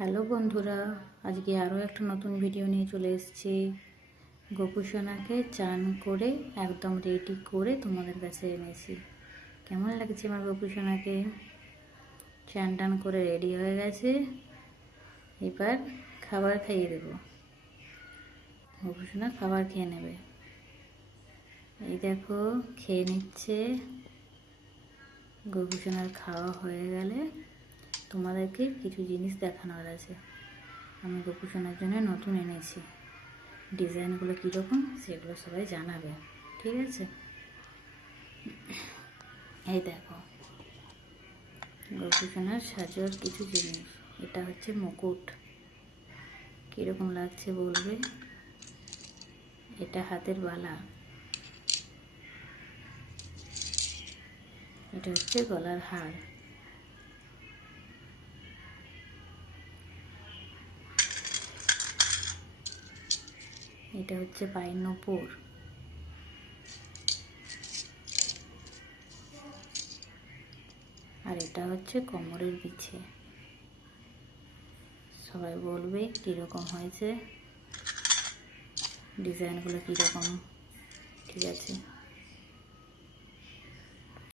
Hello বন্ধুরা, আজকে আরও একটা নতুন ভিডিও নিয়ে চলে এসেছি। গোপুসোনাকে চান করে একদম রেডি করে তোমাদের কাছে এনেছি। কেমন লাগছে আমার গোপুসোনাকে? চান টান করে রেডি হয়ে গেছে, এবার খাবার খাইয়ে দেব। গোপুসোনা খাবার খেয়ে নেবে। এই দেখো খেয়ে নিচ্ছে। গোপুসোনার খাওয়া হয়ে গেলে তোমাদেরকে কিছু জিনিস দেখানোর আছে। আমি গোপুসোনার জন্য নতুন এনেছি। ডিজাইনগুলো কীরকম সেগুলো সবাই জানাবে, ঠিক আছে? এই দেখো গোপুসোনার সাজোয়ার কিছু জিনিস। এটা হচ্ছে মুকুট, কীরকম লাগছে বলবে। এটা হাতের বালা, এটা হচ্ছে গলার হার, এটা হচ্ছে পায়ের নূপুর, আর এটা হচ্ছে কোমরের বিছে। সবাই বলবে কীরকম হয়েছে, ডিজাইনগুলো কীরকম, ঠিক আছে?